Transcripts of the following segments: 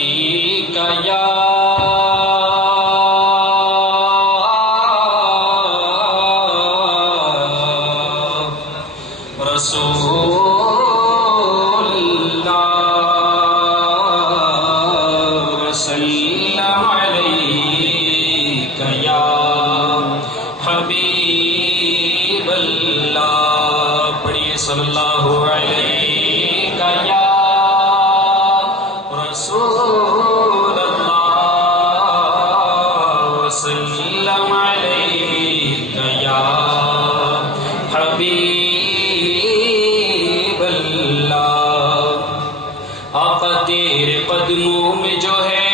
یا رسول اللہ صلی علیک یا حبیب اللہ، پڑھیے صلی اللہ علیک یا رسول اللہ وسلم علیک یا حبیب اللہ۔ آقا تیرے قدموں میں جو ہے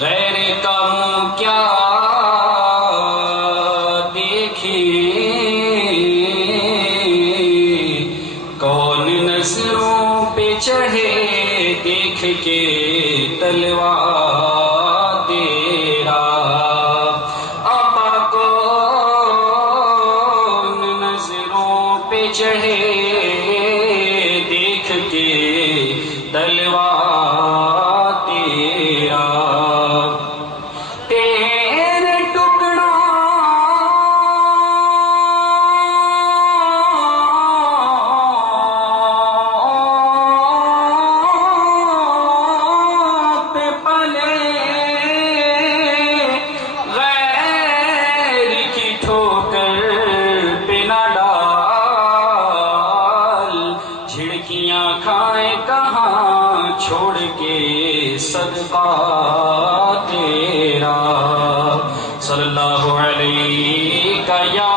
غیر کا منہ کیا دیکھیں، کون نظروں پہ چڑھے دیکھ کے تلوار تیرا، آقا کون نظروں پہ چڑھے دیکھ کے تلوار تیرا، تیرے ٹکڑوں پہ پلے غیر کی ٹھوکر پہ نہ ڈال، جھڑکیاں کھائیں کہاں چھوڑ کے صدقہ تیرا، صلی اللہ علیہ یا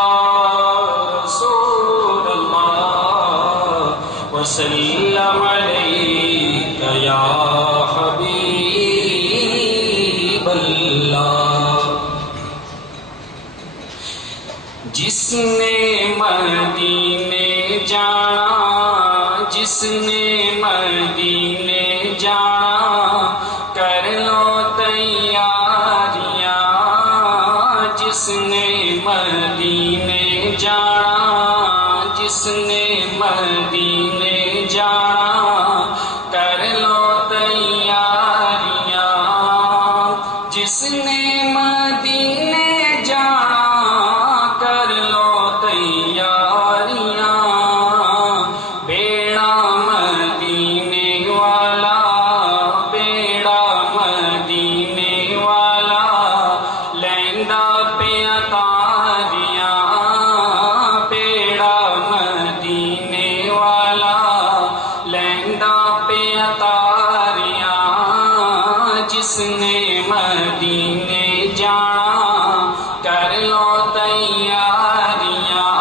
رسول اللہ وسلم علیک یا حبیب اللہ۔ جس نے مدینے جانا، جس نے مدینے جانا، کر لو تیاریاں، جس نے مدینے جانا، جس نے مدینے جانا، کر لو تیاریاں، جس نے مدینے جانا کر لو تیاریاں، بیڑا مدینے والا، بیڑا مدینے والا، لیندا پہ اتاریاں، بیڑا مدینے والا، لیندا پہ اتاریاں، جس نے مدینے جانا کر لو تیاریاں،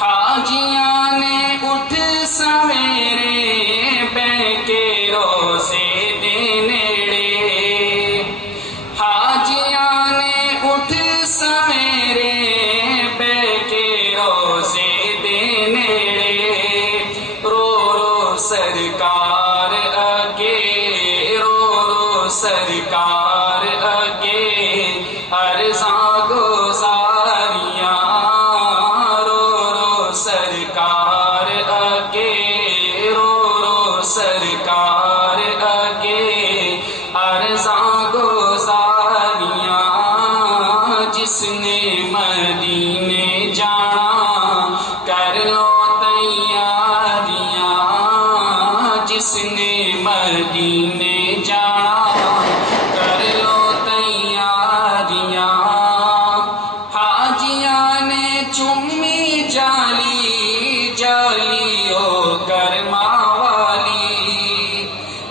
حاجیاں نے اٹھ سویرے بہ کے روزے دے نیڑے، حاجیاں نے اٹھ سویرے بہ کے روزے دے نیڑے، رو رو سرکار اگے، رو رو سرکار اگے، عرضاں گزاریاں، رو رو سرکار اگے، رو رو سرکار اگے، عرضاں گزاریاں، جس نے مدینے جانا کر لو تیاریاں، جس نے مدینے جانا کر لو تیاریاں، حاجیاں نے چمی جالی جالی او کرما والی،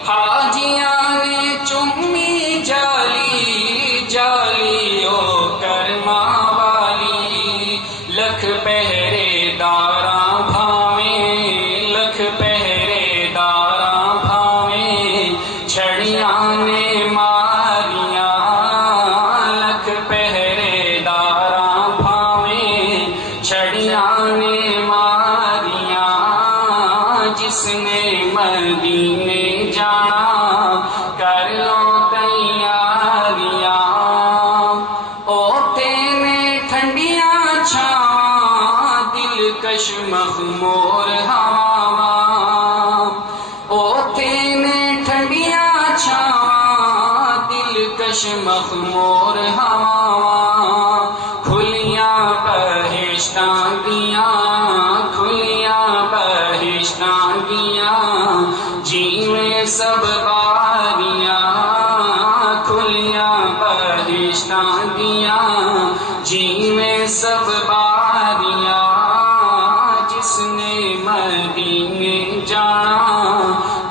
حاجیاں نے چمی جالی جالی او کرما والی، لکھ پہرے داراں بھاویں، لکھ پہرے داراں بھاویں، دلکش مخمور ہواواں کھلیاں بہشتاں دیاں کھلیاں بہشتاں دیاں جیویں سب باریاں کھلیاں بہشتاں دیاں جیویں سب باریاں جس نے مدینے جانا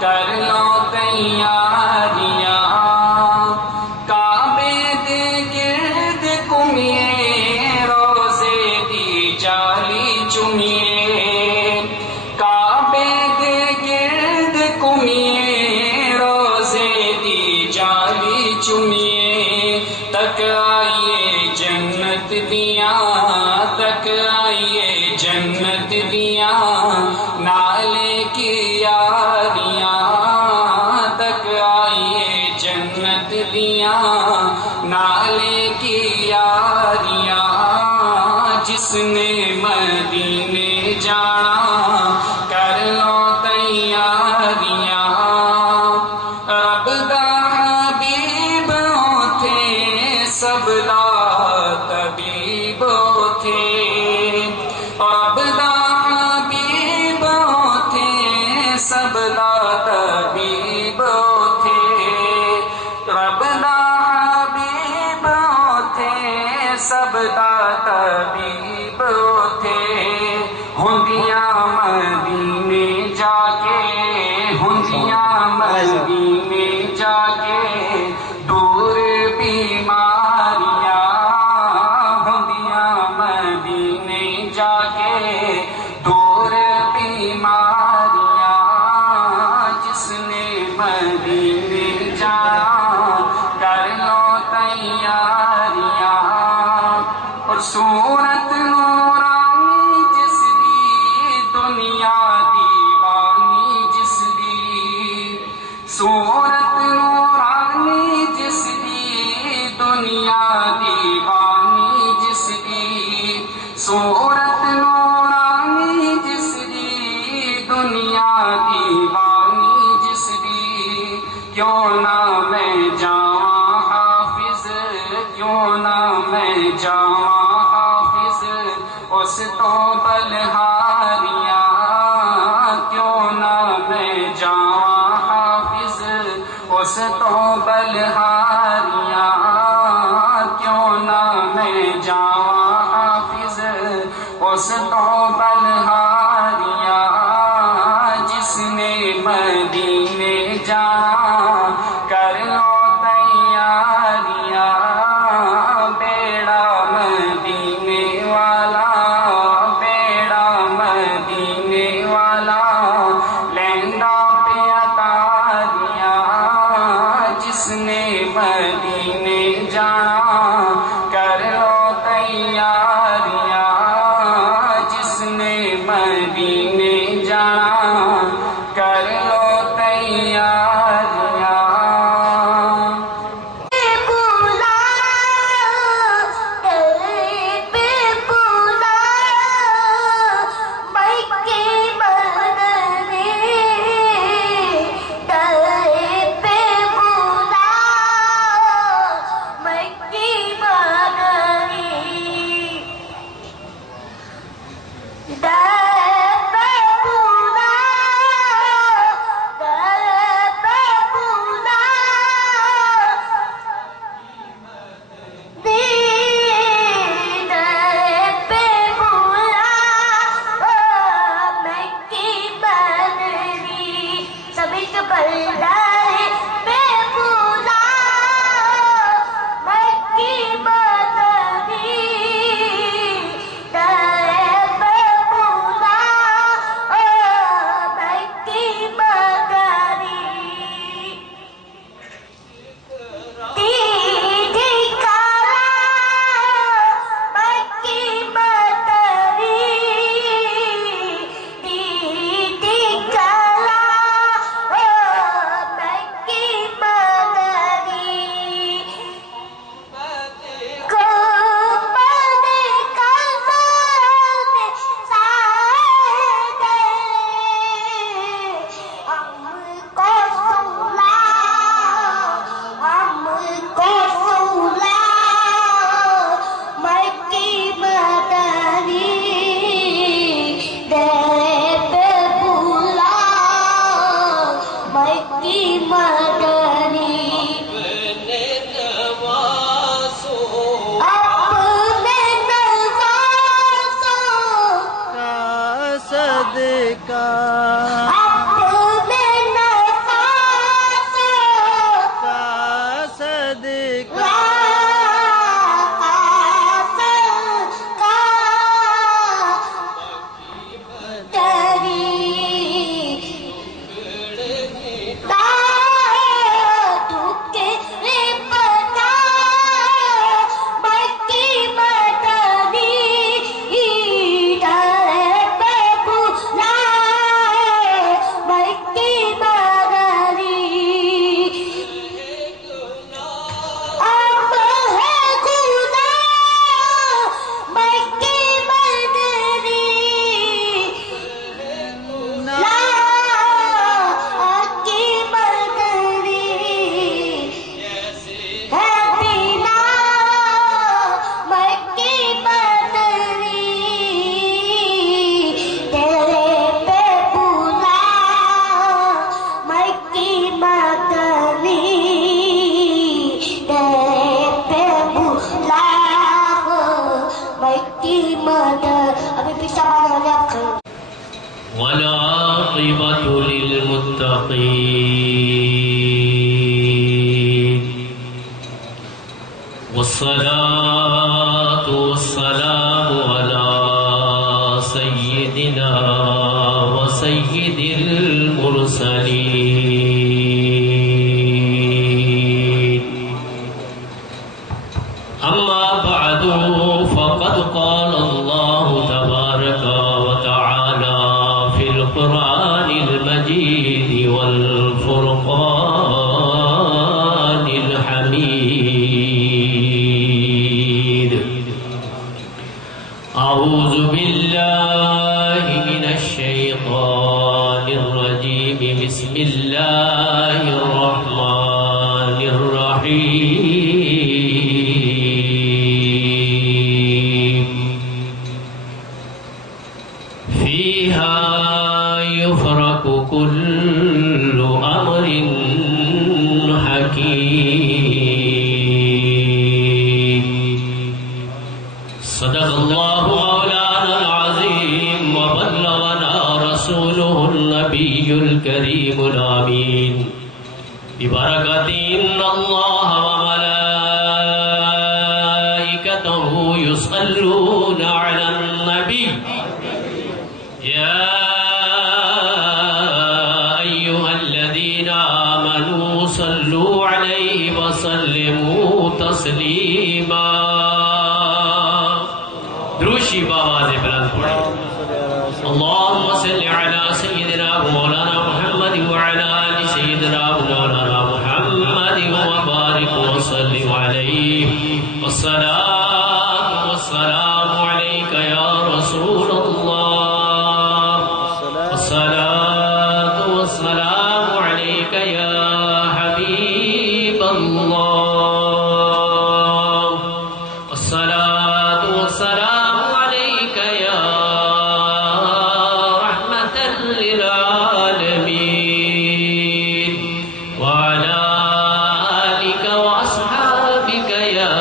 کر لو تیاریاں کعبے دے گرد گھومیے روزے دی جالی چومیے کعبے دے گرد گھومیے روزے دی جالی چومیے تک آئیے جنت دیاں تک آئیے جنت دیاں نالے کی یاریاں تک آئیے جنت دیاں نالے کی یاریاں جس نے مدینے جانا کر لو تیاریاں رب دا حبیب تھے سب لا طبیب تھے رب دا حبیب تھے سب لا طبیب تھے رب دا حبیب تھے سب لا طبیب تھے ہندیاں مدینے جا کے ہندیاں مدینے جا کے دور بیماریاں ہندیاں مدینے جا کے دور بیماریاں جس نے مدینے جانا کر لو تیاریاں اور صورت نورانی جس دی دنیا دیوانی جس دی صورت نورانی جس دی دنیا دیوانی جس دی صورت نورانی جس دی دنیا دیوانی جس دی کیوں نہ میں جاواں حافظ کیوں نہ میں جاواں حافظ اس تو بلہاریاں کیوں نہ میں جاواں حافظ اس تو بلہاریاں کیوں نہ میں جاواں حافظ اس تو بلہاریاں جس نے مدینے جانا کر لو تیاریاں بیڑا مدینے والا بیڑا مدینے والا لیندا پیا تاریاں جس نے مدینے جانا کر لو تیاریاں جس نے مدینے جانا کر لو تیاریاں کی مدنی صدقہ اپنے نفس کا صدقہ والعاقبة للمتقين والصلاة والسلام على سيدنا وسيد المرسلين أما بعد فقد قال الله تبارك وتعالى في القرآن المجيد والفرقان الحميد أعوذ بالله من الشيطان الرجيم بسم الله الرحمن الرحيم فيها يفرق كل أمر حكيم صدق الله مولانا العظيم وبلغنا رسوله النبي الكريم الآمين ببركة إن الله وملائكته يصلون على النبي يا أيها الذين آمنوا صلوا عليه وسلموا تسليما دروشی بآواز بلند پڑھیں اللهم صل على سيدنا مولانا محمد وعلى آل سيدنا مولانا محمد وبارك وسلم عليه والصلاة والسلام عليك يا رسول الله والصلاة والسلام عليك يا حبيب الله والصلاة والسلام عليك يا رحمة للعالمين وعلى آلك وأصحابك يا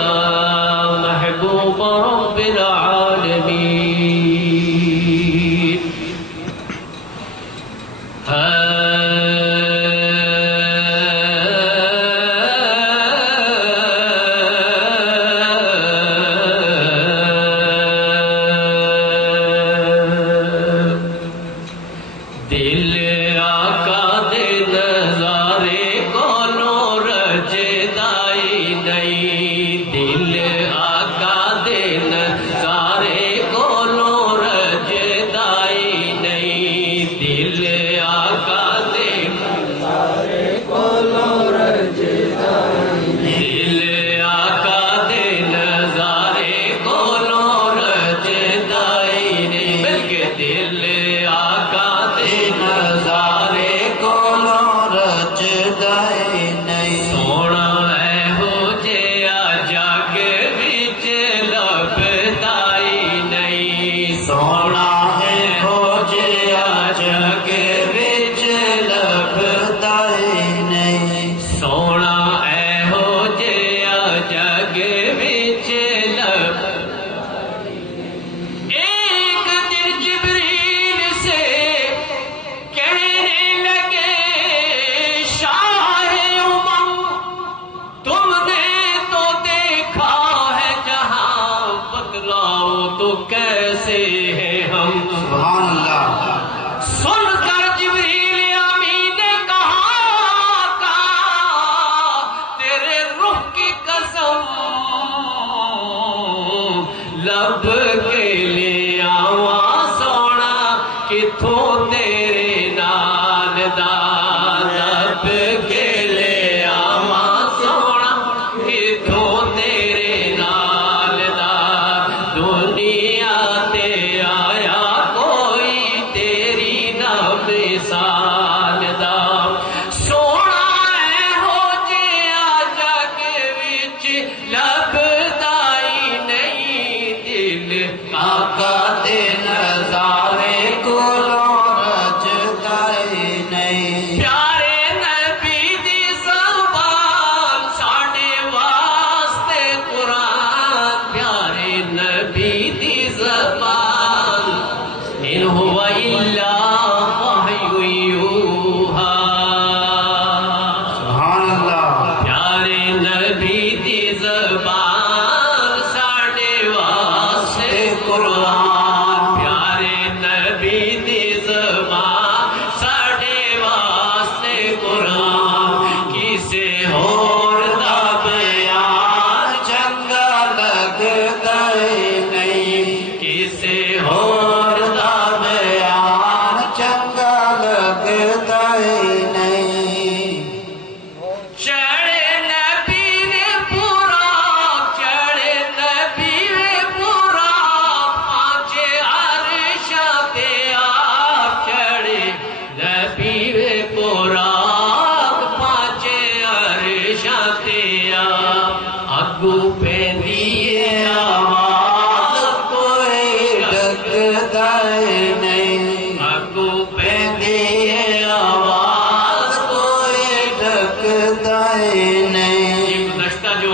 نہیں. گزشتہ جو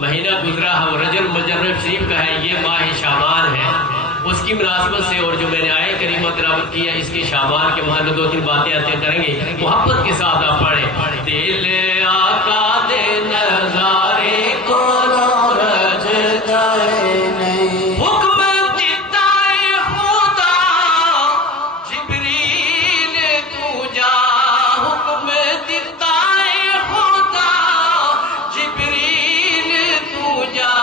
مہینہ گزرا ہے وہ رجب مجرب شریف کا ہے، یہ ماہ شعبان ہے، اس کی مناسبت سے اور جو میں نے آئے کریمہ تلاوت کی ہے اس کے شعبان کے وہاں 2-3 باتیں آتے کریں گے، محبت کے ساتھ آپ پڑھیں. دل آقا دے نظارے کو رجتا نہیں. حکم دیتا ہے خدا جبریل تو جا، حکم دیتا ہے خدا جبریل تو جا،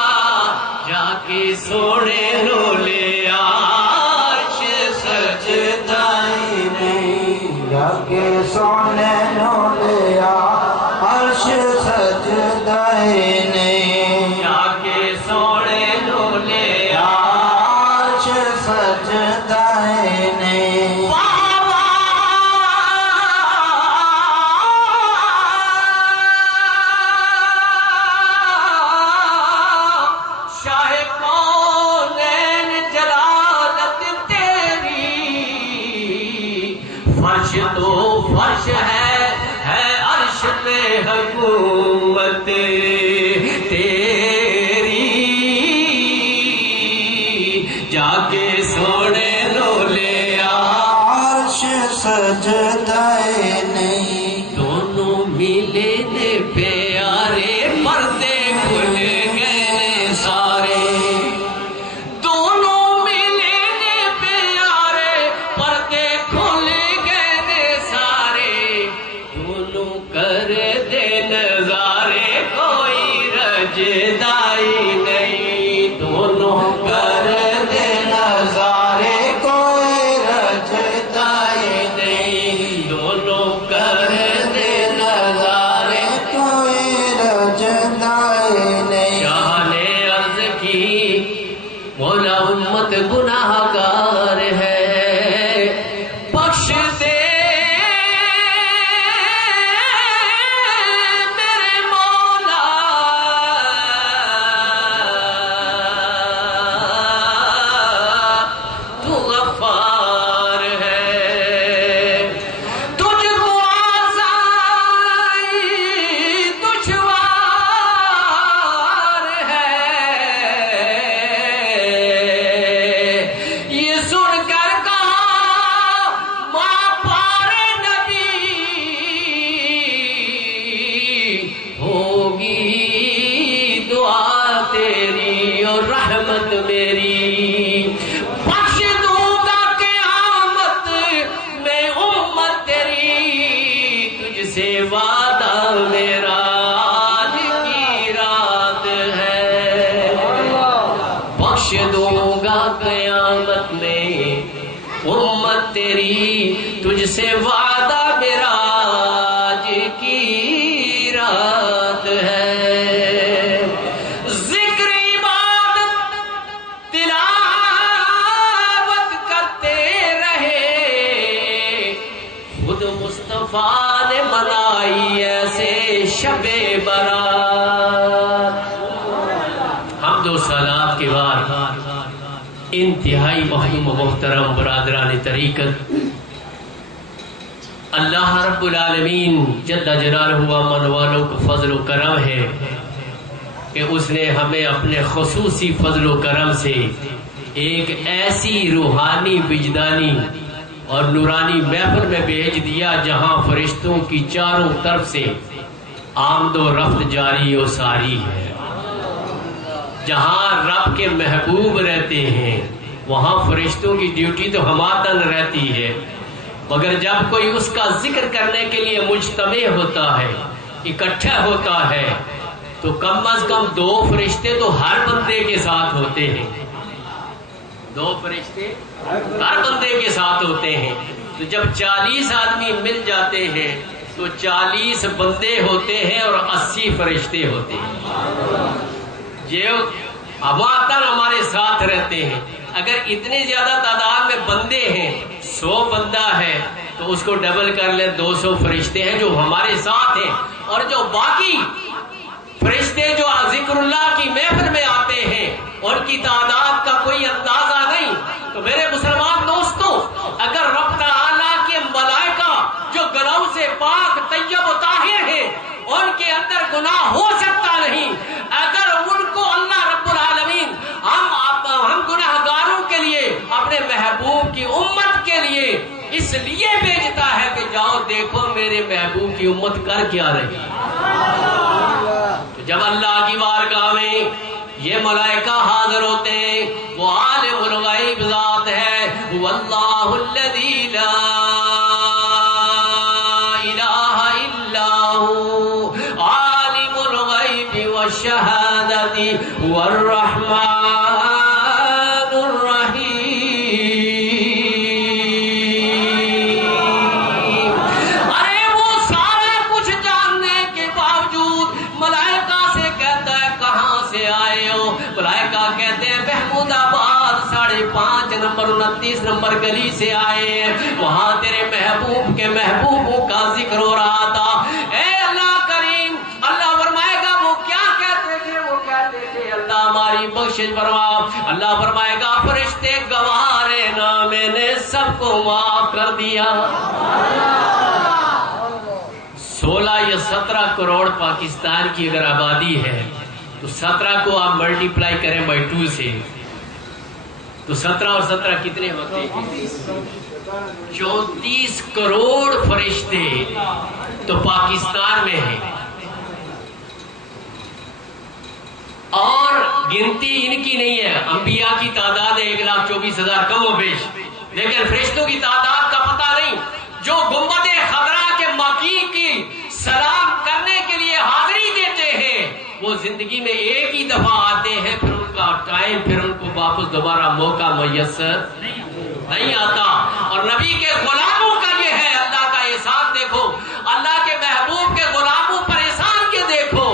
جا کے سونے نو لے عرش سجدہ نہیں. جا کے سونے نو لیا عرش سجدہ نہیں. جا کے سونے نو لے عرش سجدہ نہیں. شاہ کونین جلالت تیری، فرش تو فرش ہے عرش پہ حکومت تیری، جا کے سونے لو لے عرش سجدہ نہیں. دونوں ملے نے پیارے پردے کھل گئے سارے، دونوں ملے نے پیارے پردے کھل گئے سارے، دونوں کر دے نظارے کوئی رجدائی نہیں، دونوں کر دے نظارے کوئی رجتا نہیں، دونوں کر دے نظارے. کوئی رجتا نہیں. شاہ نے عرض کی مولا امت گناہ گار ہے، بخش دے میرے مولا، تو غفار ہے، تجھ کو آسائی دشوار ہے. یہ سن کر کہا ماں پارے نبی، ہوگی دعا تیری اور رحمت میری، بخش دوں گا قیامت میں امت تیری، تجھ سے وعدہ میرا آج کی رات ہے، بخش دوں گا قیامت میں امت تیری، تجھ سے وعدہ میرا آج کی رات ہے. ذکر عبادت تلاوت کرتے رہے، خود مصطفیٰ نے منائی ایسے شب برات. حمد و صلات کے بعد انتہائی محترم و محترم برادران طریقت، اللہ رب العالمین جل جلالہ و من والوں کا فضل و کرم ہے کہ اس نے ہمیں اپنے خصوصی فضل و کرم سے ایک ایسی روحانی وجدانی اور نورانی محفل میں بھیج دیا جہاں فرشتوں کی چاروں طرف سے آمد و رفت جاری و ساری ہے. جہاں رب کے محبوب رہتے ہیں وہاں فرشتوں کی ڈیوٹی تو ہماتن رہتی ہے، مگر جب کوئی اس کا ذکر کرنے کے لیے مجتمع ہوتا ہے، اکٹھا ہوتا ہے، تو کم از کم 2 فرشتے تو ہر بندے کے ساتھ ہوتے ہیں. 2 فرشتے ہر بندے کے ساتھ ہوتے ہیں. تو جب 40 آدمی مل جاتے ہیں تو 40 بندے ہوتے ہیں اور 80 فرشتے ہوتے ہیں. جو ہماتن ہمارے ساتھ رہتے ہیں. اگر اتنی زیادہ تعداد میں بندے ہیں، 100 بندہ ہے تو اس کو ڈبل کر لیں، 200 فرشتے ہیں جو ہمارے ساتھ ہیں. اور جو باقی فرشتے جو ذکر اللہ کی محفل میں آتے ہیں ان کی تعداد کا کوئی اندازہ نہیں. تو میرے مسلمان دوستوں، اگر رب تعالیٰ کے ملائکہ جو گناہوں سے پاک طیب و طاہر ہیں ان کے اندر گناہ ہو سکتا نہیں اگر ان کو اللہ رب العالمین ہم گناہگاروں کے لیے اپنے محبوب کی امت کے لیے اس لیے بھیجتا ہے کہ جاؤ دیکھو میرے محبوب کی امت کر کیا رہی. جب اللہ کی بارگاہ میں یہ ملائکہ حاضر ہوتے ہیں وہ عالم الغیب ذات ہے واللہ الذی لا الہ الا ہو عالم الغیب والشہادۃ والرحمن نمبر 29 نمبر گلی سے آئے ہیں وہاں تیرے محبوب کے محبوبوں کا ذکر ہو رہا تھا. اے اللہ کریم اللہ فرمائے گا وہ کیا کہتے تھے وہ کہتے تھے اللہ ہماری بخشش فرما. اللہ فرمائے گا فرشتے گواہ رہنا میں نے سب کو معاف کر دیا. 16 یا 17 کروڑ پاکستان کی اگر آبادی ہے تو 17 کو آپ ملٹیپلائی کریں بائی 2 سے تو 17 اور 17 کتنے ہوتے ہیں 34 کروڑ فرشتے تو پاکستان میں ہیں اور گنتی ان کی نہیں ہے. انبیاء کی تعداد ہے 1,24,000 کم و بیش لیکن فرشتوں کی تعداد کا پتہ نہیں. جو گنبد خضرا کے مکی کی سلام کرنے کے لیے حاضری دیتے ہیں وہ زندگی میں ایک ہی دفعہ آتے ہیں پھر ان کا ٹائم پھر ان کو واپس دوبارہ موقع میسر نہیں آتا. اور نبی کے غلاموں کا یہ ہے اللہ کا احسان دیکھو اللہ کے محبوب کے غلاموں پر احسان کے دیکھو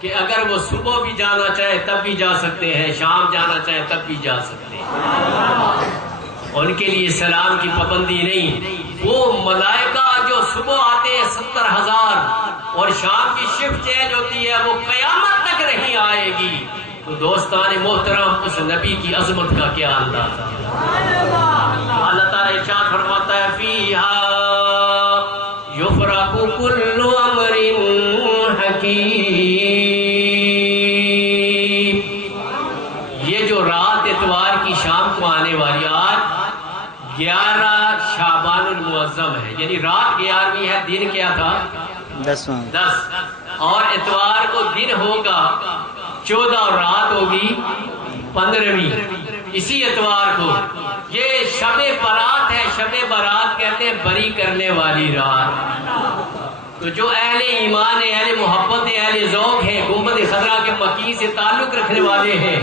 کہ اگر وہ صبح بھی جانا چاہے تب بھی جا سکتے ہیں شام جانا چاہے تب بھی جا سکتے ہیں. ان کے لیے سلام کی پابندی نہیں. وہ ملائکہ جو صبح آتے ہیں 70,000 اور شام کی شفٹ چینج ہوتی ہے وہ قیامت تک نہیں آئے گی. تو دوستان محترم اس نبی کی عظمت کا کیا اندازہ. اللہ تعالیٰ ارشاد فرماتا ہے فیہا یفرق کل امر حکیم. یہ جو رات اتوار کی شام کو آنے والی آج 11 شعبان المعظم ہے یعنی رات 11ویں ہے دن کیا تھا 10 اور اتوار کو دن ہوگا 14 اور رات ہوگی 15ویں اسی اتوار کو. یہ شب برات ہے. شب برات کہتے ہیں بری کرنے والی رات. تو جو اہل ایمان ہے اہل محبت ہے اہل ذوق ہے گنبد خضرا کے مکی سے تعلق رکھنے والے ہیں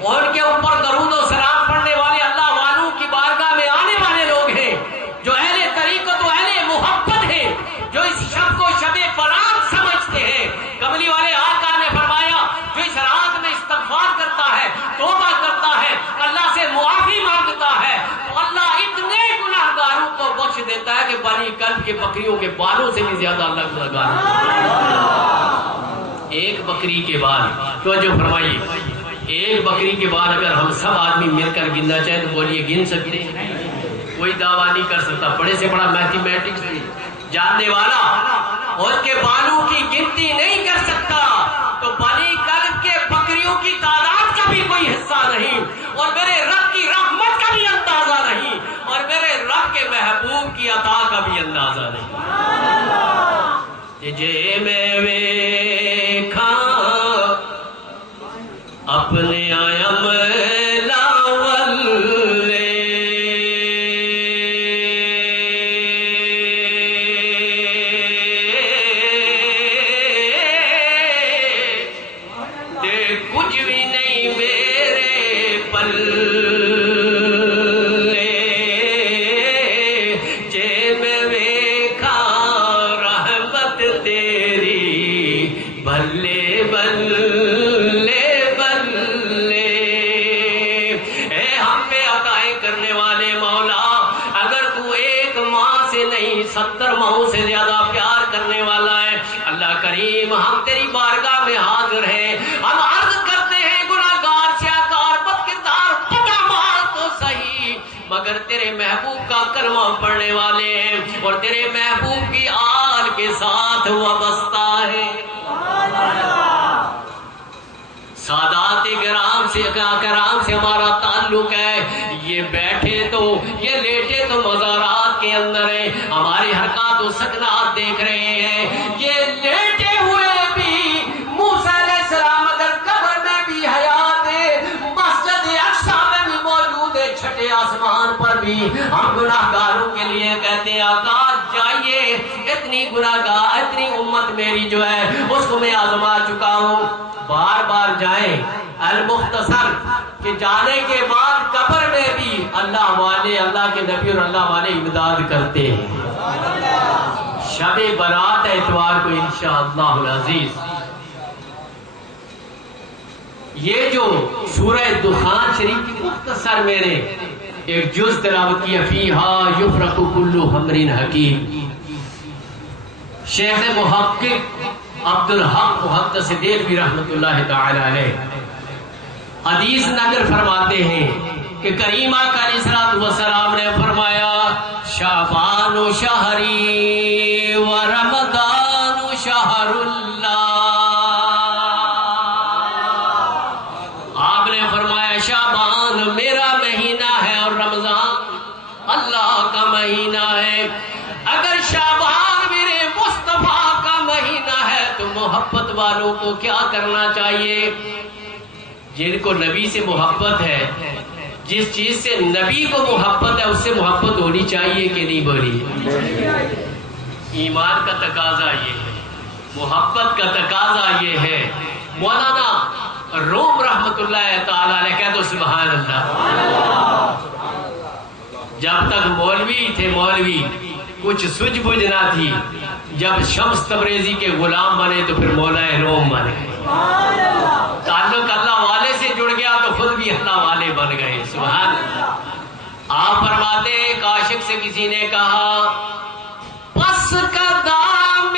اور ان کے اوپر درود و سلام پڑھنے والے اللہ والوں کی بارگاہ میں آنے والے لوگ ہیں جو اہل طریقت و اہل محبت ہیں جو اس شب کو شب برات سمجھتے ہیں. کملی والے آقا نے فرمایا جو اس رات میں استغفار کرتا ہے توبہ کرتا ہے اللہ سے معافی مانگتا ہے تو اللہ اتنے گناہگاروں کو بخش دیتا ہے کہ بنی کلب کے بکریوں کے بالوں سے بھی زیادہ اللہ گناہگار. ایک بکری کے بال تو جو فرمائیے ایک بکری کے بعد اگر ہم سب آدمی مل کر گننا چاہیں تو بولیے گن سکتے ہیں. کوئی دعویٰ نہیں کر سکتا. بڑے سے بڑا میتھمیٹکس جاننے والا ان کے بالوں کی گنتی نہیں کر سکتا. تو بنی کلب کے بکریوں کی تعداد کا بھی کوئی حصہ نہیں اور میرے رب کی رحمت کا بھی اندازہ نہیں اور میرے رب کے محبوب کی عطا کا بھی اندازہ نہیں. جے میں ویکھا اپنے آیم لاولے تے کچھ بھی نہیں میرے پلے جے میں ویکھا رحمت تیری بھلے بھلے کرنے والے مولا اگر تو ایک ماں سے نہیں 70 ماہوں سے زیادہ پیار کرنے والا ہے اللہ کریم ہم تیری بارگاہ میں حاضر ہیں. ہم عرض کرتے ہیں گناہگار سیاکار بدکردار پتہ مار تو صحیح مگر تیرے محبوب کا کلمہ پڑھنے والے ہیں اور تیرے محبوب کی آل کے ساتھ وابستہ ہے. کرام سے ہمارا تعلق ہے. یہ بیٹھے تو یہ لیٹے تو مزارات کے اندر ہیں, ہماری حرکات و سکنات دیکھ رہے ہیں. یہ لیٹے ہوئے بھی موسیٰ علیہ السلام اگر قبر میں بھی حیات ہے, مسجد اقصی میں بھی موجود ہے, چھٹے آسمان پر بھی ہم گناہگاروں کے لیے کہتے ہیں آقا جائیے, اتنی گناہگار اتنی امت میری جو ہے اس کو میں آزما چکا ہوں. بار بار جائیں. المختصر کہ جانے کے بعد قبر میں بھی اللہ والے, اللہ کے نبی اور اللہ والے امداد کرتے ہیں. شب برات اتوار کو انشاءاللہ العزیز یہ جو سورہ دخان شریف کی مختصر میں نے ایک جز تلاوت کیا, فیہا یفرق کل امر حکیم. شیخ محقق عبدالحق محدث دہلوی رحمۃ اللہ تعالی علیہ حدیث نقل فرماتے ہیں کہ کریم آقا علیہ الصلوۃ والسلام نے فرمایا شعبان شہری و رمضان شہر اللہ. آپ نے فرمایا شعبان میرا مہینہ ہے اور رمضان اللہ کا مہینہ ہے. اگر شعبان میرے مصطفیٰ کا مہینہ ہے تو محبت والوں کو کیا کرنا چاہیے؟ جن کو نبی سے محبت ہے, جس چیز سے نبی کو محبت ہے اس سے محبت ہونی چاہیے کہ نہیں بولی؟ ایمان کا تقاضا یہ ہے, محبت کا تقاضا یہ ہے. مولانا روم رحمت اللہ تعالی علیہ کہہ دو سبحان اللہ. جب تک مولوی تھے مولوی کچھ سوجھ بوجھ نہ تھی, جب شمس تبریزی کے غلام بنے تو پھر مولا روم بن گئے. تعلق اللہ والے سے جڑ گیا تو خود بھی اللہ والے بن گئے. سبحان اللہ. آپ فرماتے ہیں ایک عاشق سے کسی نے کہا پس قدام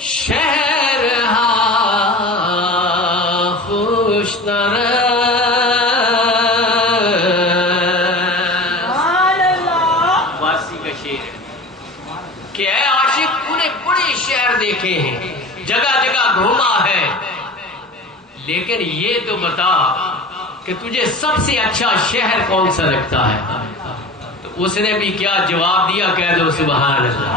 شہر خوش کہ اے عاشق انہیں بڑے شہر دیکھے ہیں, جگہ جگہ گھوما ہے, لیکن یہ تو بتا کہ تجھے سب سے اچھا شہر کون سا لگتا ہے؟ تو اس نے بھی کیا جواب دیا؟ کہہ دو سبحان اللہ.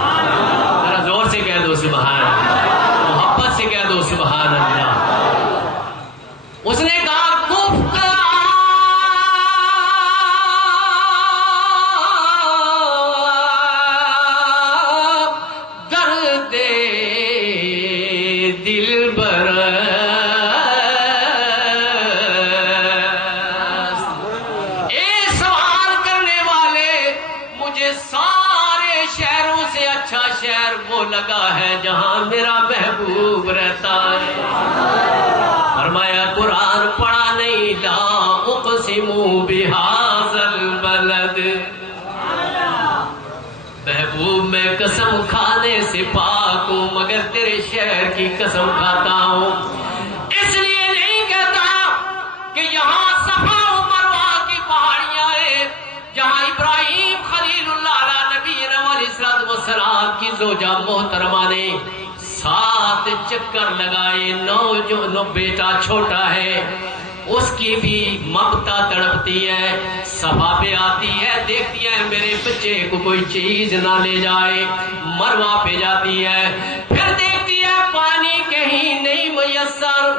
ذرا زور سے کہہ دو سبحان اللہ, محبت سے کہہ دو سبحان اللہ. اس نے کہا لگا ہے جہاں میرا محبوب رہتا ہے. فرمایا قرآن پڑھا نہیں لا اقسم بہذا البلد, محبوب میں قسم کھانے سے پاک ہوں مگر تیرے شہر کی قسم کھاتا ہوں. اس لیے نہیں کہتا کہ یہاں صفا و مروہ کی پہاڑیاں ہیں جہاں ابراہیم خلیل اللہ علیہ نبی علیہ السلام کی زوجہ محترمہ نے 7 چکر لگائے. 9 بیٹا چھوٹا ہے, اس کی بھی ممتا تڑپتی ہے, صفا پہ آتی ہے, دیکھتی ہے میرے بچے کو کوئی چیز نہ لے جائے, مروہ پہ جاتی ہے, پھر دیکھتی ہے پانی کہیں نہیں میسر.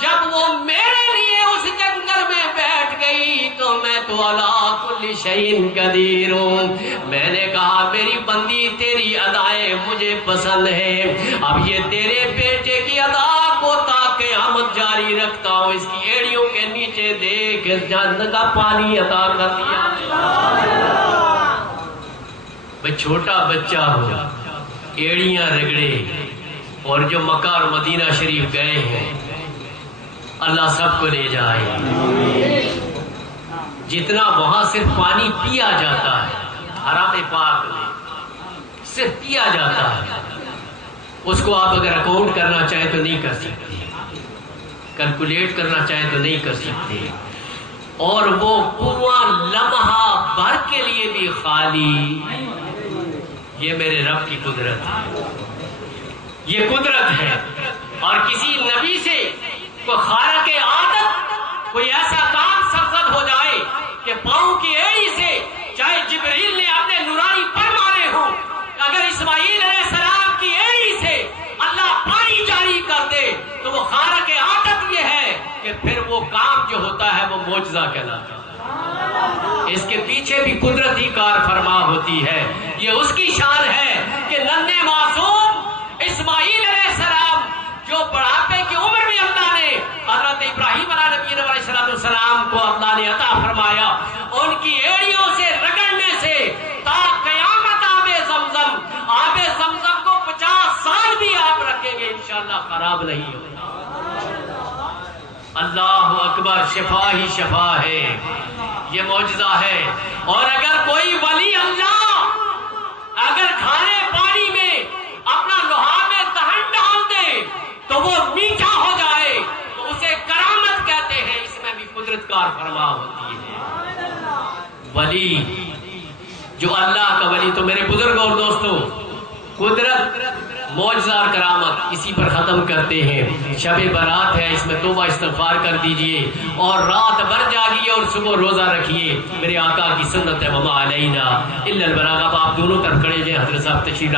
جب وہ میرے لیے اس جنگل میں بیٹھ گئی تو میں تو علی کل شیء قدیر ہوں. میں نے کہا میری بندی تیری ادائیں مجھے پسند ہے, اب یہ تیرے بیٹے کی ادا کو تا قیامت جاری رکھتا ہوں. اس کی ایڑیوں کے نیچے دیکھ جنت کا پانی عطا کر دیا. بھئی چھوٹا بچہ ہو, ایڑیاں رگڑے, اور جو مکہ اور مدینہ شریف گئے ہیں اللہ سب کو لے جائے. جتنا وہاں صرف پانی پیا جاتا ہے حرم پاک میں صرف پیا جاتا ہے, اس کو آپ اگر اکاؤنٹ کرنا چاہیں تو نہیں کر سکتے, کیلکولیٹ کرنا چاہیں تو نہیں کر سکتے. اور وہ کنواں لمحہ بھر کے لیے بھی خالی. یہ میرے رب کی قدرت ہے, یہ قدرت ہے. اور کسی نبی سے کوئی خارق عادت کوئی ایسا کام سرزد ہو جائے کہ پاؤں کی ایڑی سے چاہے جبریل نے اپنے نورانی پر مارے ہوں، اگر اسماعیل علیہ السلام کی ایڑی سے اللہ پانی جاری کر دے تو وہ خارق عادت یہ ہے کہ پھر وہ کام جو ہوتا ہے وہ معجزہ کہلاتا ہے۔ اس کے پیچھے بھی قدرتی کار فرما ہوتی ہے۔ یہ اس کی شان ہے کہ ننھے معصوم اسماعیل علیہ السلام جو بڑھاپے کی عمر میں اللہ نے حضرت ابراہیم علیہ السلام کو اللہ نے عطا فرمایا، ان کی ایڑیوں سے رگڑنے سے تا قیامت آب زمزم کو 50 سال بھی آپ رکھیں گے انشاءاللہ خراب نہیں ہوگا۔ اللہ اکبر، شفا ہی شفا ہے، یہ معجزہ ہے۔ اور اگر کوئی ولی اللہ اگر کھانے پانی میں اپنا لوہا میں دہن ڈال دے تو وہ میٹھا ہو جائے تو اسے کرامت کہتے ہیں۔ اس میں بھی قدرت کار فرما ہوتی ہے۔ ولی جو اللہ کا ولی، تو میرے بزرگ اور دوستوں، قدرت، معجزہ اور کرامت اسی پر ختم کرتے ہیں۔ شب برات ہے، اس میں توبہ استغفار کر دیجئے اور رات بھر جاگیے اور صبح روزہ رکھیے۔ میرے آقا کی سنت ہے، وما علینا الا البلاغ۔ اب آپ دونوں طرف کھڑے جائیں، حضرت صاحب تشریف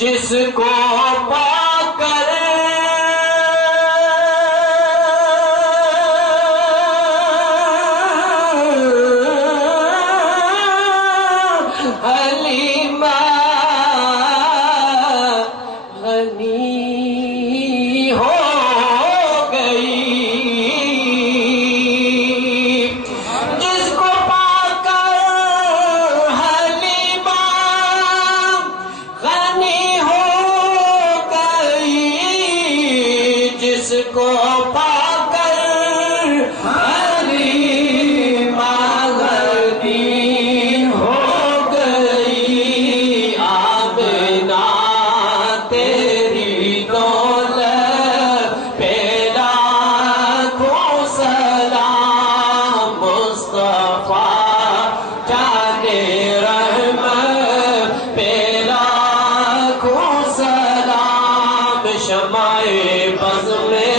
جس کو پا کر حلیمہ غنی ہو گئی، جس کو پا کر حلیمہ غنی ہو گئی، جس کو پا کر حلیمہ غنی ہو گئی، آمنہ تیری دولت پہ لاکھوں سلام، مصطفیٰ جانے رحمت پہ لاکھوں سلام، شمع بز میں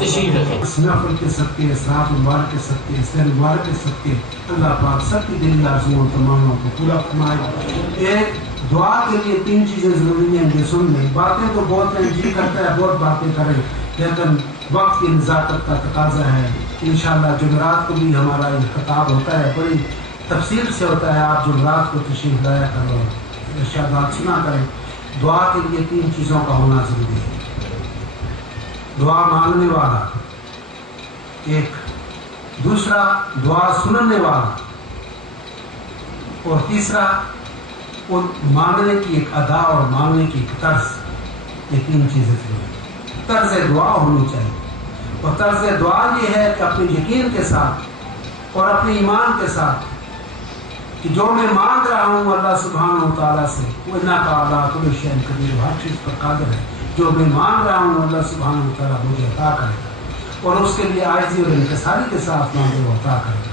تشریف رکھیں. اس محفل کے صدقے، اسراف مبارک کے صدقے، سیر مبارک کے صدقے اللہ پاک سب کی دلی آرزوؤں تماموں کو پورا فرمائے. ایک دعا کے لیے 3 چیزیں ضروری ہیں، یہ سن لیں. باتیں تو بہت ہیں، جی کرتا ہے بہت باتیں کریں، لیکن وقت کی نزاکت کا تقاضا ہے. انشاءاللہ جمعرات کو بھی ہمارا یہ خطاب ہوتا ہے، بڑی تفصیل سے ہوتا ہے. آپ جمعرات کو تشریف لایا کرو، ارشادات سنا کریں. دعا کے لیے 3 چیزوں کا ہونا ضروری ہے. دعا مانگنے والا ایک، دوسرا دعا سننے والا، اور تیسرا اور مانگنے کی ایک ادا اور مانگنے کی ایک طرز. یہ 3 چیزیں ضروری. طرز دعا ہونی چاہیے، اور طرز دعا یہ ہے کہ اپنے یقین کے ساتھ اور اپنے ایمان کے ساتھ کہ جو میں مانگ رہا ہوں اللہ سبحانہ و تعالیٰ سے، وہ انک علی کل شیء قدیر، ہر چیز پر قادر ہے. جو میں مانگ رہا ہوں اللہ سبحانہ و تعالیٰ مجھے عطا کرے گا، اور اس کے لیے عاجزی اور انکساری کے ساتھ مانگے وہ عطا کرے گا.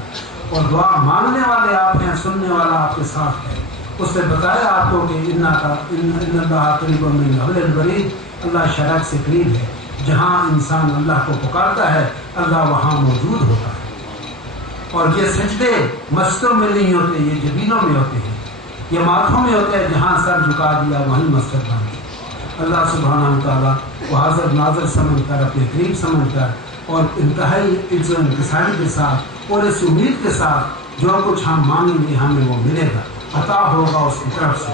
اور دعا مانگنے والے آپ ہیں، سننے والا آپ کے ساتھ ہے. اس نے بتایا آپ کو کہ ان اللہ قریب من حبل الورید، اللہ شرک سے قریب ہے. جہاں انسان اللہ کو پکارتا ہے اللہ وہاں موجود ہوتا ہے. اور یہ سجدے مسجدوں میں نہیں ہوتے، یہ جبینوں میں ہوتے ہیں، یہ ماتھوں میں ہوتے ہیں. جہاں سر جھکا دیا وہیں مسجد بن گئی. اللہ سبحانہ و تعالیٰ کو حاضر ناظر سمجھ کر، اپنے قریب سمجھ کر، اور انتہائی عزت و انکساری کے ساتھ اور اس امید کے ساتھ جو کچھ ہم مانگیں گے ہمیں وہ ملے گا، عطا ہوگا اس کی طرف سے.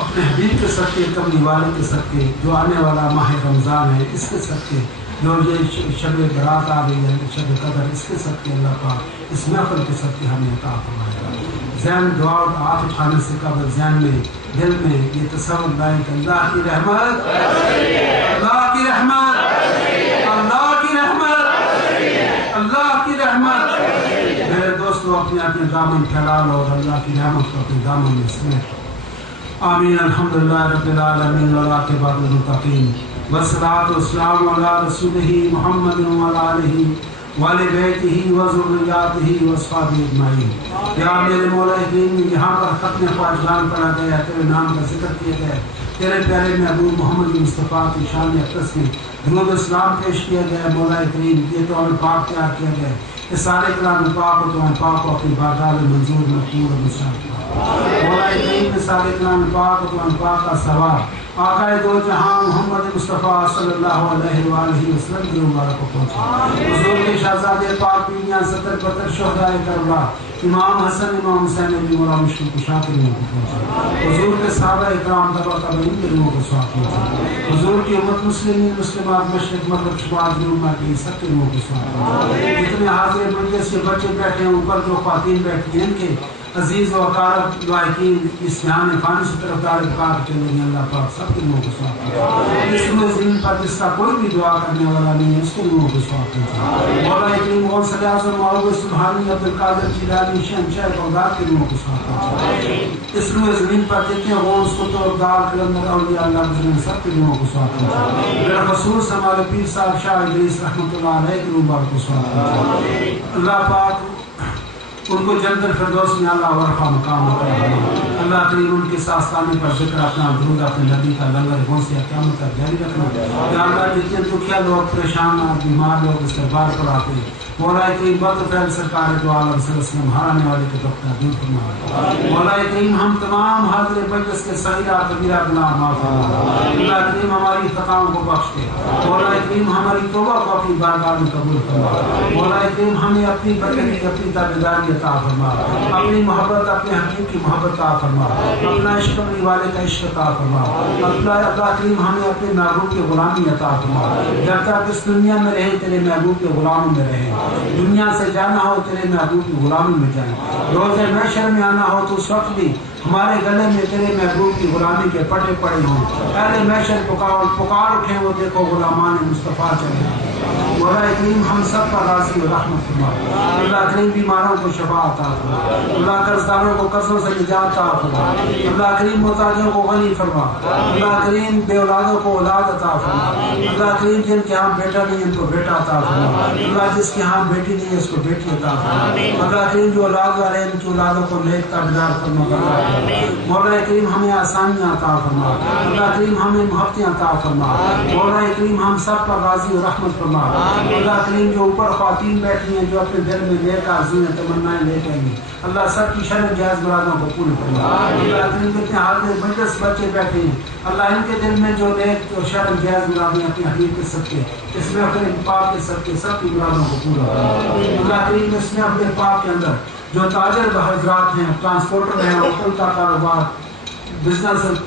اپنے حبیب کے صدقے، کملی والے کے صدقے، جو آنے والا ماہ رمضان ہے اس کے صدقے، جو یہ شب برات آ گئی ہے، شب قدر، اس کے صدقے اللہ پاک اس محفل کے صدقے ہمیں عطا فرمائے. ذہن دعا ہاتھ اٹھانے سے قبل ذہن میں، دل میں یہ تصور لائیں کہ اللہ کی رحمت، اللہ کی رحمت، اللہ کی رحمت، اللہ کی رحمت. میرے دوستو اپنے اپنے دامن پھیلا لو اور اللہ کی رحمت کو اپنے دامن میں سمیٹ. آمین. الحمدللہ رب العالمین والعاقبۃ للمتقین والصلاۃ والسلام علی رسولہ محمد وعلی آلہ وعلی بیتہ وذریاتہ واصحابہ اجمعین. یا میرے مولا کریم، یہاں پر ختم خواجگان پڑھا گیا، تیرے نام کا ذکر کیا گیا، تیرے پیارے محبوب محمد مصطفیٰ کی شان اقدس میں درود اسلام پیش کیا گیا. مولا کریم یہ تو ہمیں پاک تیار کیا گیا، اس سارے کلام پاک کو تو ہم پاک کو اپنی بارگاہ میں منظور مقبول اور مشاہد. مولا کریم اس سارے کلام پاک کو تو ہم پاک کا ثواب آقا دو جہاں محمد مصطفیٰ صلی اللہ علیہ وآلہ وسلم کی مبارک کو پہنچا. حضور کے شہزادے پاک پیلیاں 70 بطر شہدائے کربلا امام حسن امام حسین علی مولا مشکل کشا کے روح کو پہنچا. حضور کے صحابہ اکرام تبع تابعین کے روح کو ساتھ پہنچا. حضور کی امت مسلمین مسلمات مشرق مغرب شمال جنوب کی سب کے روح کو ساتھ پہنچا. جتنے حاضر مجلس کے بچے بیٹھے ہیں، اوپر جو خواتین بیٹھی ہیں، ان کے عزیز و اقارب دعائقین اس جہان فانی سے طرف دار پکار چلے گی. اللہ پاک سب کے روح کو ساتھ پہنچا. اس میں زمین پر جس کا کوئی بھی دعا کرنے والا نہیں ہے اس کے روح کو ساتھ پہنچا. مولا کریم غوث اعظم مولانا سبحانی عبد القادر جیلانی شہنشاہ بغداد کے روح کو ساتھ پہنچا. اس روح زمین پر جتنے غوث قطب دار کلندر اولیاء اللہ کے سب کے روح کو ساتھ پہنچا. بالخصوص ہمارے پیر صاحب شاہ ادریس رحمۃ اللہ علیہ کے روح کو ساتھ پہنچا. اللہ پاک ان کو جنت الفردوس میں اللہ ورفع مقام عطا فرمائے. اللہ کریم ان کے آستانے پر ذکر اپنا درود اپنے نبی کا لنگر گھونسے قیامت تک جاری رکھنا. یا اللہ جتنے دکھیا لوگ، پریشان اور بیمار لوگ اس دربار پر آتے ہیں، مولا کریم بطر فعل سرکار دو عالم صلی اللہ علیہ وسلم ہرانے والے کے دفتر دور فرما. مولا کریم ہم تمام حاضر مجلس کے صغیرہ کبیرہ گناہ معاف فرما. اللہ کریم ہماری خطاؤں کو بخش دے. مولا کریم ہماری توبہ کو اپنی بارگاہ میں قبول فرما. مولا کریم ہمیں اپنی برکت، اپنی تابعداری عطا فرما، اپنی محبت، اپنے حبیب کی محبت عطا فرما، اپنا عشق اپنے والے کا عشق عطا فرما. اللہ کریم ہمیں اپنے محبوب کی غلامی عطا فرما. جب تک اس دنیا میں رہے تیرے محبوب کے غلام میں رہے، دنیا سے جانا ہو تیرے محبوب کی غلامی میں جائیں. روز محشر میں آنا ہو تو اس وقت بھی ہمارے گلے میں تیرے محبوب کی غلامی کے پٹے پڑے ہوں. پہلے محشر پکار اٹھیں، وہ دیکھو غلامان مصطفیٰ چلے. مولا کریم ہم سب پر راضی و رحمت فرما. اللہ کریم بیماروں کو شفا عطا فرما. اللہ قرضداروں کو قرضوں سے نجات عطا فرما. اللہ کریم محتاجوں کو غنی فرما. اللہ کریم بے اولادوں کو اولاد عطا فرما. اللہ کریم جن کے ہاں بیٹا نہیں ان کو بیٹا عطا فرما. اللہ جس کے ہاں بیٹی نہیں ہے اس کو بیٹی عطا فرما. اللہ کریم جو اولاد والے ہیں ان کی اولادوں کو نیک تابعدار فرما. مولا کریم ہمیں آسانیاں عطا فرما. اللہ کریم ہمیں محبتیں عطا فرما. مولا کریم ہم سب پر راضی و رحمت فرما. اللہ کریم جو اوپر خواتین بیٹھی ہیں جو اپنے دل میں نیک آرزویں تمنائیں لے کے آئی اللہ سب کی شرط جائز مرادوں کو پوری فرما اللہ کریم کتنے حاضر مجلس بچے بیٹھے ہیں اللہ ان کے دل میں جو نیک جو شرط جائز مرادیں اپنی حقیقت کے صدقے اس میں اپنے پاک کے صدقے سب کی مرادوں کو پورا اللہ کریم اس میں اپنے پاک کے اندر جو تاجر حضرات ہیں ٹرانسپورٹر ہیں ہوٹل کا کاروبار بزنس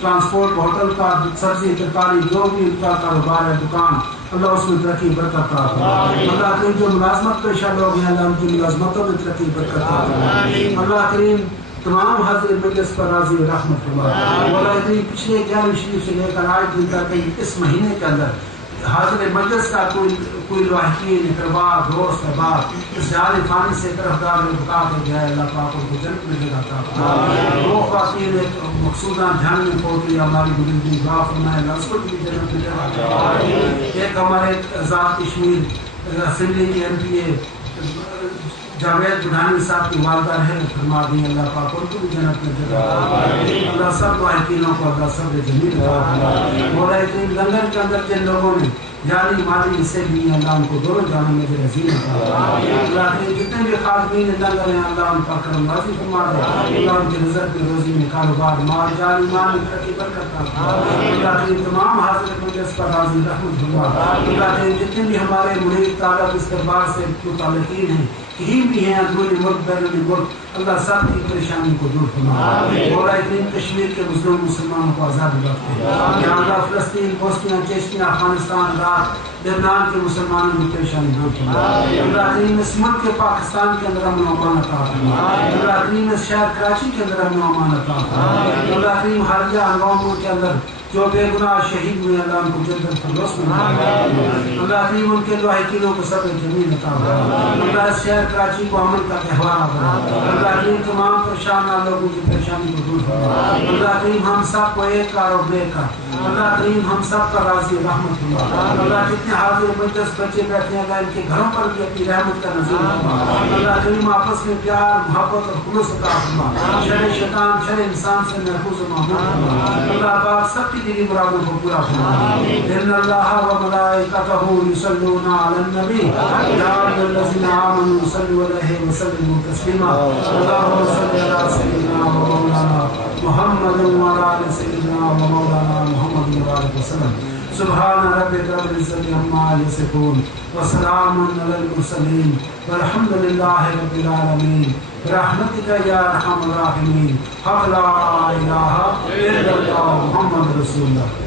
ٹرانسپورٹ ہوٹل کا سبزی ترکاری جو بھی ان کا کاروبار ہے دکان اللہ اس میں ترقی برکت عطا فرما اللہ کریم جو ملازمت پیشہ لوگ ہیں اللہ ان کی ملازمتوں میں ترقی برکت عطا فرما اللہ کریم تمام حاضر مجلس پر راضی و رحمت فرما اللہ کریم پچھلے 11 شریف سے لے کر آج دن تک اس مہینے کے اندر حاضر مجلس کا کوئی لاحقین اقربا دوست احباب اس جہان فانی سے طرفدار میں بکا کے گیا اللہ پاک کو جنت میں جگہ عطا فرما وہ خواتین ایک مقصودہ جہان میں پہنچ گئی ہماری بزرگی دعا فرمائے اللہ اس کو بھی جنت میں جگہ عطا فرما ایک ہمارے آزاد کشمیر اسمبلی کے MP جاوید بڈھانی صاحب کی والدہ رحم فرما دی اللہ پاک ان کو بھی جنت میں جگہ اللہ سب واحقینوں کو اللہ صبر جمیل عطا فرما مولا کریم لنگر کے اندر جن لوگوں نے جانی مالی حصے بھی اللہ ان کو دونوں جانوں میں جو عظیم عطا فرما اللہ کریم جتنے بھی خادمین لنگر ہیں اللہ ان پر کرم نازل فرما دے اللہ ان کی نظر کی روزی میں کاروبار مال جانی مال میں ترقی برکت عطا فرما اللہ کریم تمام حاضر مجلس پر راضی رحمت فرما اللہ کریم جتنے بھی ہمارے مرید تعلق اس دربار سے متعلقین ہیں کہیں بھی ہیں اندرونی ملک بیرونی ملک اللہ سب کی پریشانی کو دور فرما مولا کریم کشمیر کے مظلوم مسلمانوں کو آزاد رکھتے یا اللہ فلسطین بوسنیا چیچنیا افغانستان عراق لبنان کے مسلمانوں کی پریشانی دور فرما اللہ کریم اس ملک کے پاکستان کے اندر امن و امان عطا فرما اللہ کریم اس شہر کراچی کے اندر امن و امان عطا فرما اللہ کریم حالیہ ہنگاموں کے اندر جو بے گناہ شہید ہوئے اللہ ان کو جنت الفردوس میں اللہ کریم ان کے لاحقینوں کو صبر جمیل عطا فرما اللہ اس شہر کراچی کو امن کا تہوار بنا اللہ کریم تمام پریشان لوگوں کی پریشانی کو دور فرما اللہ کریم ہم سب کو ایک کار اور بے کار اللہ کریم ہم سب کا راضی رحمت فرما اللہ جتنے حاضر مجلس بچے بیٹھے ہیں اللہ ان کے گھروں پر بھی اپنی رحمت کا نزول فرما اللہ کریم آپس میں پیار محبت اور خلوص عطا فرما شر شیطان شر انسان سے محفوظ و محفوظ فرما اللہ پاک سب دینی مرادوں کو پورا فرما ان اللہ و ملائکتہ یصلون علی النبی یا ایھا الذین آمنوا صلوا علیہ وسلموا تسلیما اللهم صل علی سیدنا و مولانا محمد و علی آل سیدنا و مولانا محمد وبارک وسلم سبحان ربک رب العزۃ عما یصفون وسلام علی المرسلین والحمد للہ رب العالمین برحمتک یا ارحم الراحمین حق لا الہ الا اللہ محمد رسول اللہ